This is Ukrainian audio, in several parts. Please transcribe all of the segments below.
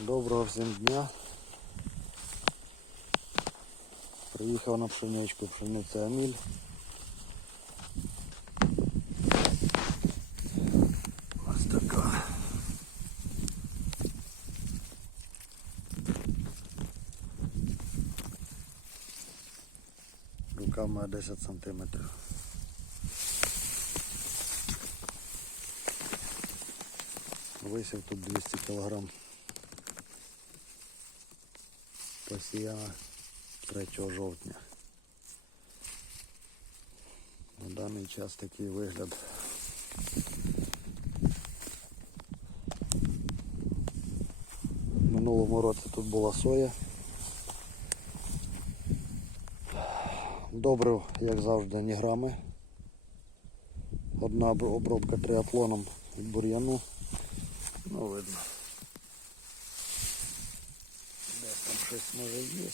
Доброго всім дня. Приїхав на пшеничку, пшениця Аміль. Ось така. Рука має 10 сантиметрів. Висів тут 200 кілограм. Посіяна 3 жовтня. На даний час такий вигляд. Минулому році тут була соя. Добрив, як завжди, ні грами. Одна обробка триатлоном від бур'яну. Ну, видно. Там щось може є.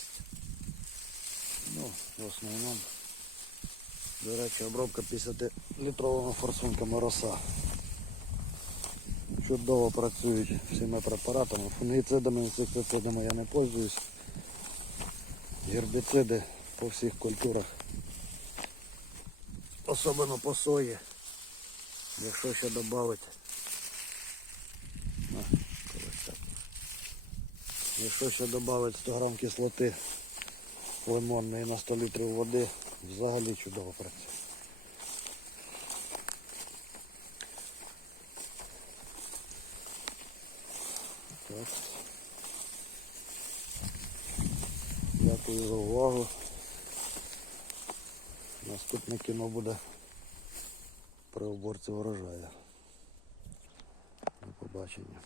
Ну, в основному. До речі, обробка 50-літровими форсунками роса. Чудово працюють всіма препаратами. Фунгіцидами, інсектицидами я не пользуюсь. Гербіциди по всіх культурах. Особливо по сої. Якщо ще додати. Якщо ще додати 100 грам кислоти лимонної на 100 літрів води, взагалі чудово працює. Так. Дякую за увагу. Наступне кіно буде про уборці врожаю. До побачення.